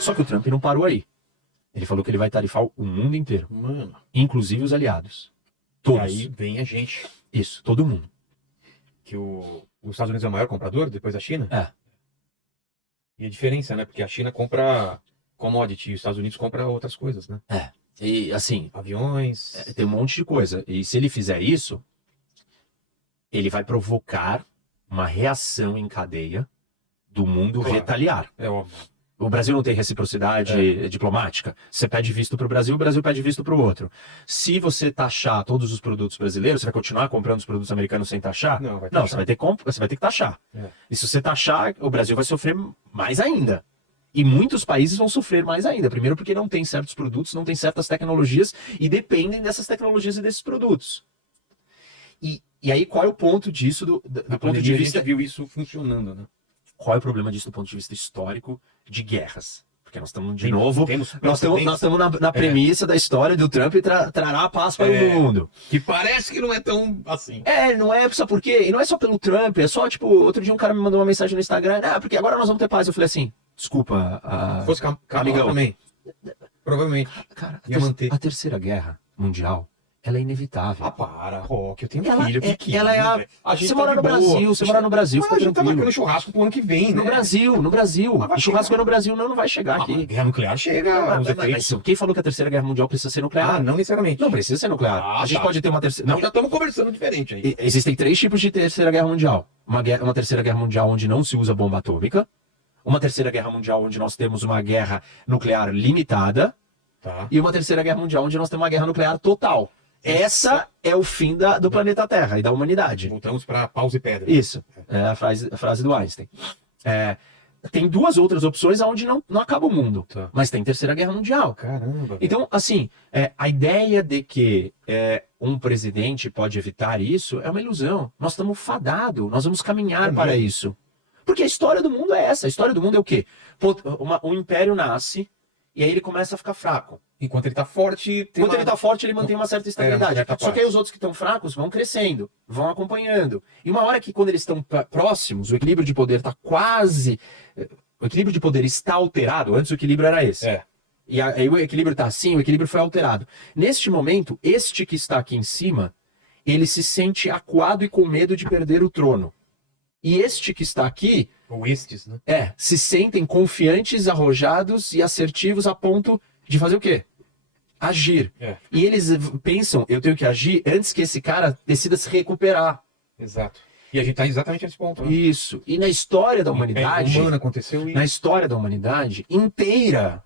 Só que o Trump não parou aí. Ele falou que ele vai tarifar o mundo inteiro, Mano, inclusive os aliados. e Todos. aí vem a gente, Isso, todo mundo. que os Estados Unidos é o maior comprador depois da China. É. E a diferença, né? Porque a China compra commodity e os Estados Unidos compra outras coisas, né? E assim, Aviões. tem um monte de coisa. E se ele fizer isso, ele vai provocar uma reação em cadeia do mundo Claro. retaliar. É óbvio. O Brasil não tem reciprocidade diplomática. Você pede visto para o Brasil pede visto para o outro. Se você taxar todos os produtos brasileiros, você vai continuar comprando os produtos americanos sem taxar? Não, vai Não, taxar. você vai ter que taxar. É. E se você taxar, o Brasil vai sofrer mais ainda. E muitos países vão sofrer mais ainda. Primeiro porque não tem certos produtos, não tem certas tecnologias e dependem dessas tecnologias e desses produtos. E aí qual é o ponto disso do ponto de A vista... gente viu isso funcionando, né? Qual é o problema disso do ponto de vista histórico de guerras? Porque nós estamos, de Tem- novo, temos nós estamos na premissa da história do Trump trará a paz para o mundo. Que parece que não é tão assim. Não é só porque, e não é só pelo Trump, é só, tipo, outro dia um cara me mandou uma mensagem no Instagram, porque agora nós vamos ter paz. Eu falei assim, desculpa, Se fosse Kamala amigão. também. Provavelmente. Cara, Ia manter. a Terceira Guerra Mundial, ela é inevitável. Ah, para, Rock, eu tenho Ela filho é- pequeno. ela é a- velho. A gente Você tá mora de no boa. Brasil, você mora no Brasil, Mas fica a gente tá tranquilo. marcando churrasco pro ano que vem, No né? Brasil. Mas vai O churrasco chegar. é no Brasil, não vai chegar Ah, aqui. mas guerra nuclear chega. Os efeitos. Mas quem falou que a Terceira Guerra Mundial precisa ser nuclear? Ah, não necessariamente. Não precisa ser nuclear. Ah, A gente tá. pode ter uma terceira... Não, já estamos conversando diferente aí. Existem 3 tipos de Terceira Guerra Mundial. Uma Terceira Guerra Mundial onde não se usa bomba atômica. Uma Terceira Guerra Mundial onde nós temos uma guerra nuclear limitada. Tá. E uma Terceira Guerra Mundial onde nós temos uma guerra nuclear total. Essa é o fim do planeta Terra e da humanidade. Voltamos para paus e pedra. Isso. É a frase do Einstein. Tem 2 outras opções onde não acaba o mundo. Tá. Mas tem Terceira Guerra Mundial. Caramba. Então, assim, a ideia de que um presidente pode evitar isso é uma ilusão. Nós estamos fadados, nós vamos caminhar para isso. Porque a história do mundo é essa. A história do mundo é o quê? Um império nasce e aí ele começa a ficar fraco. Enquanto ele tá forte, tem Quando ele está forte, ele mantém uma certa estabilidade. certa Só que aí os outros que estão fracos vão crescendo, vão acompanhando. E uma hora que quando eles estão próximos, o equilíbrio de poder está quase... O equilíbrio de poder está alterado. Antes o equilíbrio era esse. E aí o equilíbrio está assim, o equilíbrio foi alterado. Neste momento, este que está aqui em cima, ele se sente acuado e com medo de perder o trono. E este que está aqui, Ou estes, né? se sentem confiantes, arrojados e assertivos a ponto de fazer o quê? Agir. E eles pensam, eu tenho que agir antes que esse cara decida se recuperar. Exato. E a gente tá exatamente nesse ponto. Né? Isso. E na história da O humanidade... Império Romano aconteceu e... Na história da humanidade inteira.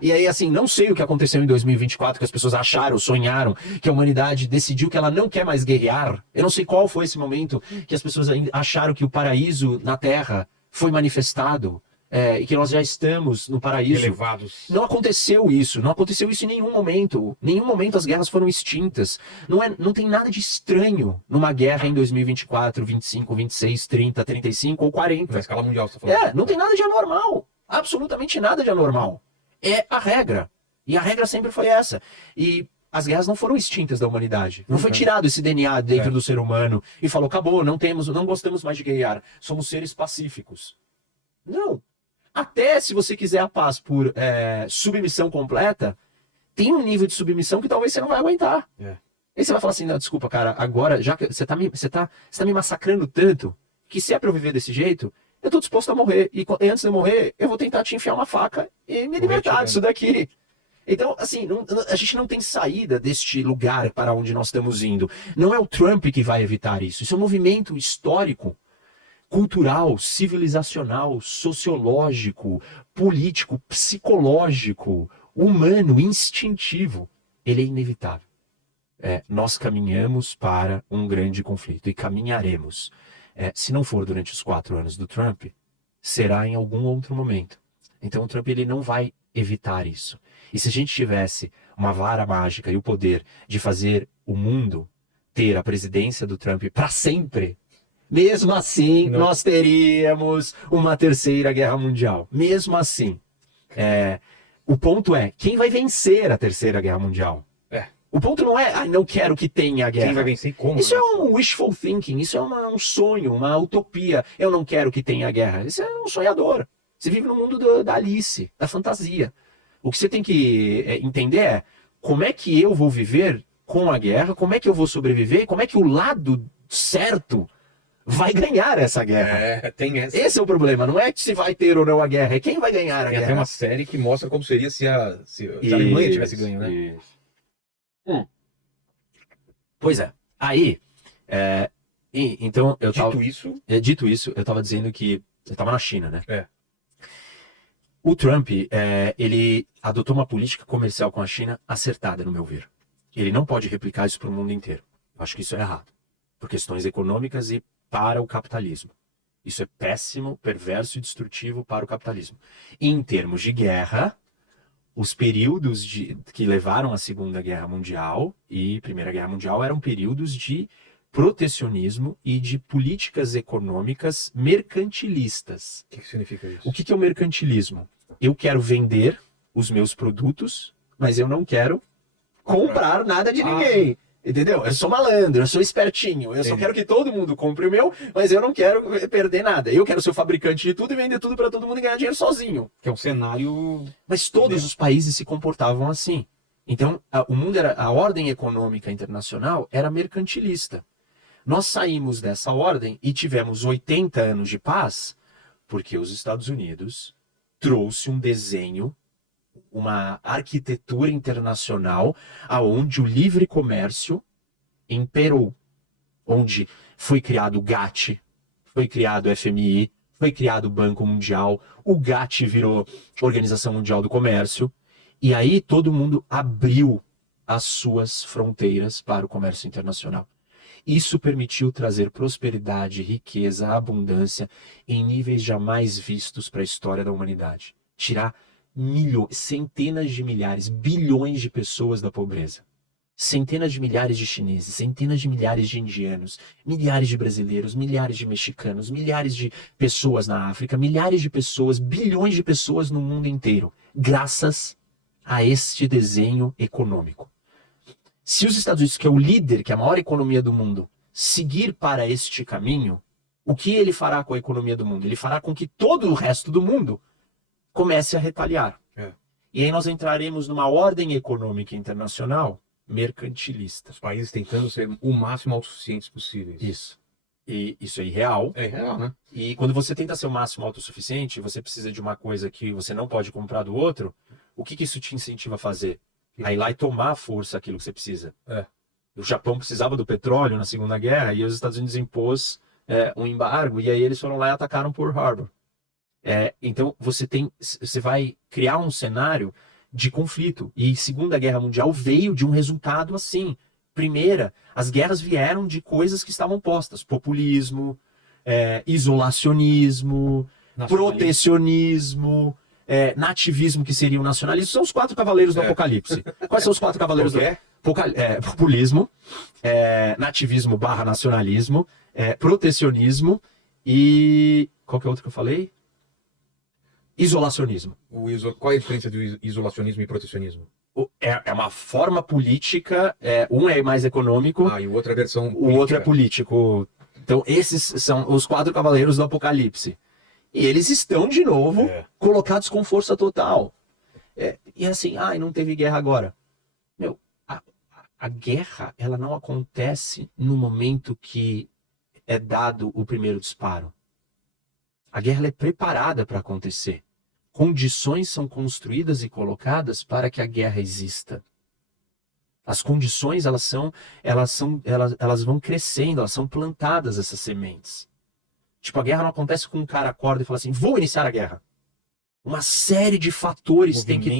E aí, assim, não sei o que aconteceu em 2024, que as pessoas acharam, sonharam, que a humanidade decidiu que ela não quer mais guerrear. Eu não sei qual foi esse momento que as pessoas acharam que o paraíso na Terra foi manifestado, e que nós já estamos no paraíso. Elevados. Não aconteceu isso em nenhum momento. Em nenhum momento as guerras foram extintas. Não tem nada de estranho numa guerra em 2024, 25, 26, 30, 35 ou 40. Na escala mundial, você tá falando. Não tem nada de anormal. Absolutamente nada de anormal. É a regra. E a regra sempre foi essa. E as guerras não foram extintas da humanidade. Não foi tirado esse DNA dentro do ser humano e falou, acabou, não gostamos mais de guerrear. Somos seres pacíficos. Não. Até se você quiser a paz por submissão completa, tem um nível de submissão que talvez você não vai aguentar. Aí você vai falar assim, não, desculpa, cara, agora, já que você tá me massacrando tanto, que se é pra eu viver desse jeito, eu tô disposto a morrer. E antes de eu morrer, eu vou tentar te enfiar uma faca e me libertar disso daqui. Então, assim, a gente não tem saída deste lugar para onde nós estamos indo. Não é o Trump que vai evitar isso. Isso é um movimento histórico, cultural, civilizacional, sociológico, político, psicológico, humano, instintivo. Ele é inevitável. Nós caminhamos para um grande conflito e caminharemos. Se não for durante os 4 anos do Trump, será em algum outro momento. Então o Trump ele não vai evitar isso. E se a gente tivesse uma vara mágica e o poder de fazer o mundo ter a presidência do Trump para sempre, mesmo assim nós teríamos uma terceira guerra mundial. Mesmo assim. O ponto é, quem vai vencer a terceira guerra mundial? O ponto não é, não quero que tenha guerra. Quem vai vencer e como? Isso é um wishful thinking, isso é um sonho, uma utopia. Eu não quero que tenha guerra. Isso é um sonhador. Você vive no mundo da Alice, da fantasia. O que você tem que entender é como é que eu vou viver com a guerra, como é que eu vou sobreviver, como é que o lado certo vai ganhar essa guerra. Tem essa. Esse é o problema, não é se vai ter ou não a guerra, é quem vai ganhar a Tem até guerra. uma série que mostra como seria se a Alemanha tivesse ganho, né? Isso. Pois é. Aí, então eu tava... Dito isso, Dito isso, eu tava dizendo que eu tava na China, né? É. O Trump, ele adotou uma política comercial com a China acertada, no meu ver. Ele não pode replicar isso para o mundo inteiro. Eu acho que isso é errado. Por questões econômicas e para o capitalismo. Isso é péssimo, perverso e destrutivo para o capitalismo. E em termos de guerra, os períodos que levaram à Segunda Guerra Mundial e Primeira Guerra Mundial eram períodos de protecionismo e de políticas econômicas mercantilistas. O que significa isso? O que é o mercantilismo? Eu quero vender os meus produtos, mas eu não quero comprar nada de ninguém. Entendeu? Eu sou malandro, eu sou espertinho, eu só quero que todo mundo compre o meu, mas eu não quero perder nada. Eu quero ser o fabricante de tudo e vender tudo para todo mundo e ganhar dinheiro sozinho. Que é um cenário... Mas todos os países se comportavam assim. Então, a ordem econômica internacional era mercantilista. Nós saímos dessa ordem e tivemos 80 anos de paz, porque os Estados Unidos trouxe um desenho, uma arquitetura internacional, aonde o livre comércio imperou, onde foi criado o GATT, foi criado o FMI, foi criado o Banco Mundial, o GATT virou Organização Mundial do Comércio, e aí todo mundo abriu as suas fronteiras para o comércio internacional. Isso permitiu trazer prosperidade, riqueza, abundância em níveis jamais vistos para a história da humanidade. Tirar milhões, centenas de milhares, bilhões de pessoas da pobreza. Centenas de milhares de chineses, centenas de milhares de indianos, milhares de brasileiros, milhares de mexicanos, milhares de pessoas na África, milhares de pessoas, bilhões de pessoas no mundo inteiro, graças a este desenho econômico. Se os Estados Unidos, que é o líder, que é a maior economia do mundo, seguir para este caminho, o que ele fará com a economia do mundo? Ele fará com que todo o resto do mundo comece a retaliar. E aí nós entraremos numa ordem econômica internacional mercantilista. Os países tentando ser o máximo autossuficientes possíveis. Isso. E isso é irreal. É real, né? E quando você tenta ser o máximo autossuficiente, você precisa de uma coisa que você não pode comprar do outro, o que isso te incentiva a fazer? A ir lá e tomar à força aquilo que você precisa. O Japão precisava do petróleo na Segunda Guerra e os Estados Unidos impôs um embargo e aí eles foram lá e atacaram Pearl Harbor. Então você vai criar um cenário de conflito. E Segunda Guerra Mundial veio de um resultado assim. Primeira, as guerras vieram de coisas que estavam postas. Populismo, isolacionismo, protecionismo, nativismo, que seria o nacionalismo. São os 4 cavaleiros do Apocalipse. Quais são os 4 cavaleiros do populismo, nativismo / nacionalismo, protecionismo e... Qual que é o outro que eu falei? Isolacionismo. Qual é a diferença do isolacionismo e protecionismo? É uma forma política, um é mais econômico, e o outro é a versão política. O outro é político. Então esses são os 4 cavaleiros do Apocalipse. E eles estão, de novo, colocados com força total. E assim, não teve guerra agora. Meu, a guerra, ela não acontece no momento que é dado o primeiro disparo. A guerra ela é preparada para acontecer. Condições são construídas e colocadas para que a guerra exista. As condições elas vão crescendo, elas são plantadas, essas sementes. Tipo, a guerra não acontece com um cara acorda e fala assim, vou iniciar a guerra. Uma série de fatores tem que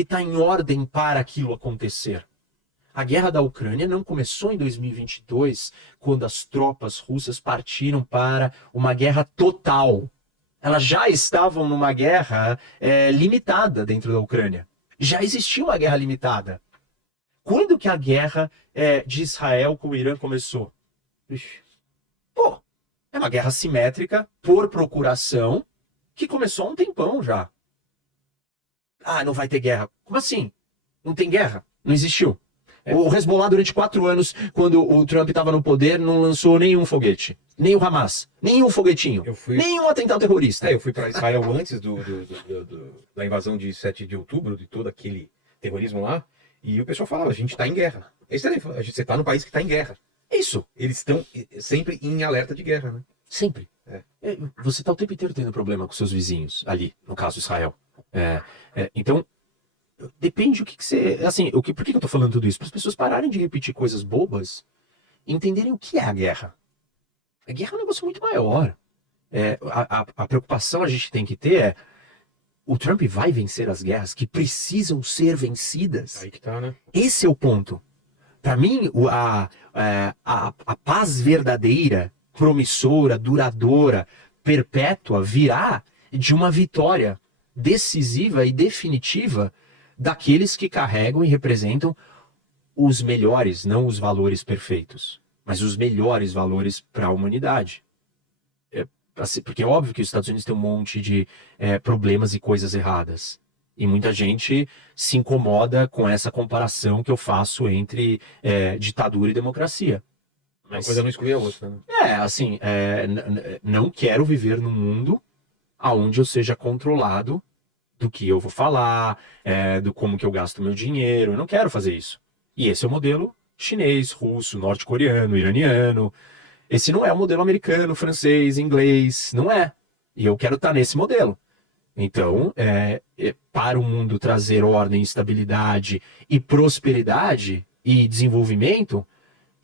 estar em ordem para aquilo acontecer. A guerra da Ucrânia não começou em 2022, quando as tropas russas partiram para uma guerra total. Elas já estavam numa guerra limitada dentro da Ucrânia. Já existia uma guerra limitada. Quando que a guerra de Israel com o Irã começou? É uma guerra simétrica, por procuração, que começou há um tempão já. Não vai ter guerra. Como assim? Não tem guerra? Não existiu. O Hezbollah, durante 4 anos, quando o Trump estava no poder, não lançou nenhum foguete. nem o Hamas, nenhum foguetinho, Eu fui... nenhum atentado terrorista. eu fui para Israel antes da invasão de 7 de outubro, de todo aquele terrorismo lá, e o pessoal falava, a gente está em guerra. Você está num país que está em guerra. Isso. Eles estão sempre em alerta de guerra, né? Sempre. É. Você está o tempo inteiro tendo problema com seus vizinhos, ali, no caso Israel. Então, depende o que você... Assim, por que eu estou falando tudo isso? Para as pessoas pararem de repetir coisas bobas e entenderem o que é a guerra. A guerra é um negócio muito maior. A preocupação a gente tem que ter é: o Trump vai vencer as guerras que precisam ser vencidas? Aí que tá, né? Esse é o ponto. Para mim, a paz verdadeira, promissora, duradoura, perpétua, virá de uma vitória decisiva e definitiva daqueles que carregam e representam os melhores, não os valores perfeitos, mas os melhores valores para a humanidade. Porque é óbvio que os Estados Unidos têm um monte de problemas e coisas erradas. E muita gente se incomoda com essa comparação que eu faço entre ditadura e democracia. Uma coisa não exclui a outra, né? Não quero viver num mundo onde eu seja controlado do que eu vou falar, do como que eu gasto meu dinheiro. Eu não quero fazer isso. E esse é o modelo chinês, russo, norte-coreano, iraniano. Esse não é o modelo americano, francês, inglês. Não é. E eu quero estar nesse modelo. Então, para o mundo trazer ordem, estabilidade e prosperidade e desenvolvimento,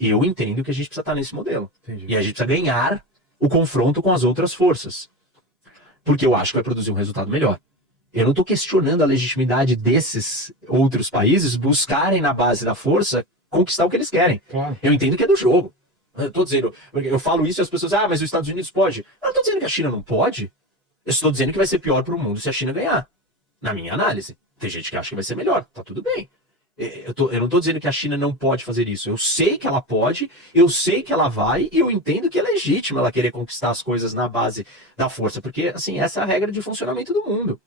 eu entendo que a gente precisa estar nesse modelo. Entendi. E a gente precisa ganhar o confronto com as outras forças. Porque eu acho que vai produzir um resultado melhor. Eu não estou questionando a legitimidade desses outros países buscarem, na base da força, conquistar o que eles querem. Claro. Eu entendo que é do jogo. Eu falo isso e as pessoas, mas os Estados Unidos pode. Eu não estou dizendo que a China não pode. Eu estou dizendo que vai ser pior para o mundo se a China ganhar. Na minha análise. Tem gente que acha que vai ser melhor. Tá tudo bem. Eu não estou dizendo que a China não pode fazer isso. Eu sei que ela pode, eu sei que ela vai, e eu entendo que é legítimo ela querer conquistar as coisas na base da força. Porque, assim, essa é a regra de funcionamento do mundo.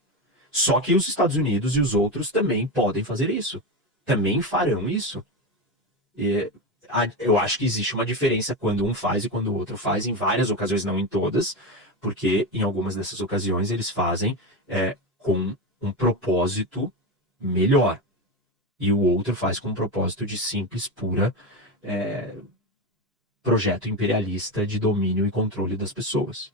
Só que os Estados Unidos e os outros também podem fazer isso. Também farão isso. Eu acho que existe uma diferença quando um faz e quando o outro faz, em várias ocasiões, não em todas, porque em algumas dessas ocasiões eles fazem com um propósito melhor. E o outro faz com um propósito de simples, pura projeto imperialista de domínio e controle das pessoas.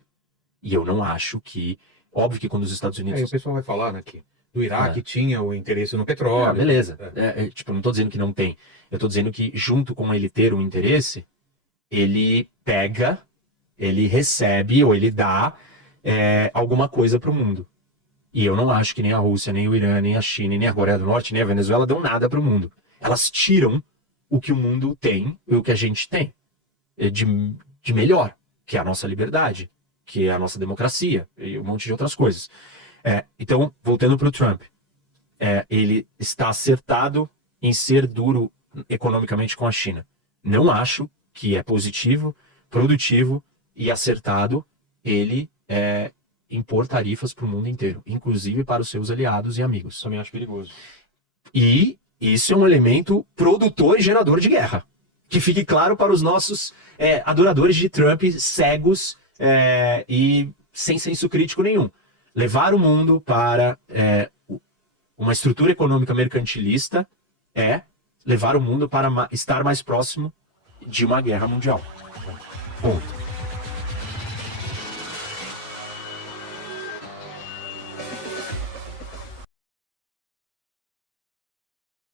E eu não acho que... Óbvio que quando os Estados Unidos... o pessoal vai falar, né, que do Iraque tinha o interesse no petróleo. Beleza. Eu não estou dizendo que não tem. Eu estou dizendo que, junto com ele ter um interesse, ele pega, ele recebe ou ele dá alguma coisa para o mundo. E eu não acho que nem a Rússia, nem o Irã, nem a China, nem a Coreia do Norte, nem a Venezuela dão nada para o mundo. Elas tiram o que o mundo tem e o que a gente tem de melhor, que é a nossa liberdade, que é a nossa democracia e um monte de outras coisas. Então, voltando para o Trump, ele está acertado em ser duro economicamente com a China. Não acho que é positivo, produtivo e acertado ele impor tarifas para o mundo inteiro, inclusive para os seus aliados e amigos. Também acho perigoso. E isso é um elemento produtor e gerador de guerra. Que fique claro para os nossos adoradores de Trump cegos e sem senso crítico nenhum. Levar o mundo para uma estrutura econômica mercantilista levar o mundo para estar mais próximo de uma guerra mundial. Ponto.